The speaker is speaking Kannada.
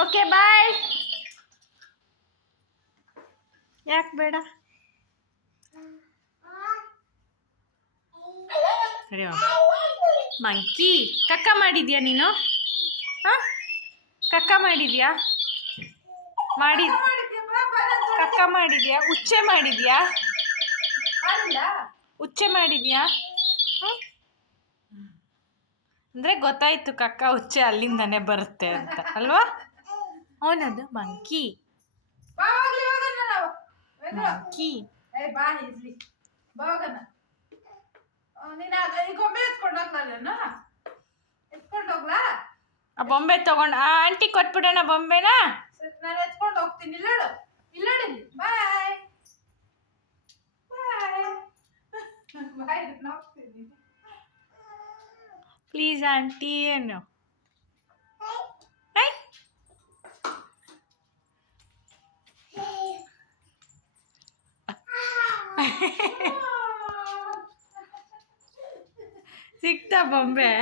Okay bye. ಯಾಕೆ ಬೇಡ? ಮಂಕಿ ಕಕ್ಕ ಮಾಡಿದ್ಯಾ ನೀನು? ಹಾಂ, ಕಕ್ಕ ಮಾಡಿದ್ಯಾ? ಕಕ್ಕ ಮಾಡಿದ್ಯಾ? ಉಚ್ಚೆ ಮಾಡಿದ್ಯಾ? ಉಚ್ಚೆ ಮಾಡಿದ್ಯಾ? ಅಂದರೆ ಗೊತ್ತಾಯ್ತು ಕಕ್ಕ ಉಚ್ಚೆ ಅಲ್ಲಿಂದನೇ ಬರುತ್ತೆ ಅಂತ ಅಲ್ವಾ? ಅವನದು ಮಂಕಿ. ಮಂಕಿ ಆ ಬೊಂಬೆ ತಗೊಂಡು ಆ ಆಂಟಿ ಕೊಟ್ಬಿಡೋಣ ಬೊಂಬೆನ. ನಾನು ಎತ್ಕೊಂಡು ಹೋಗ್ತೀನಿ. ಇಲ್ಲೋಡಿ ಬಾಯ್ ಬಾಯ್ ಹೋಗ್ತೀನಿ. ಪ್ಲೀಸ್ ಆಂಟಿ ಏನು ಸಿಕ್ತಾ ಬೊಂಬೆ?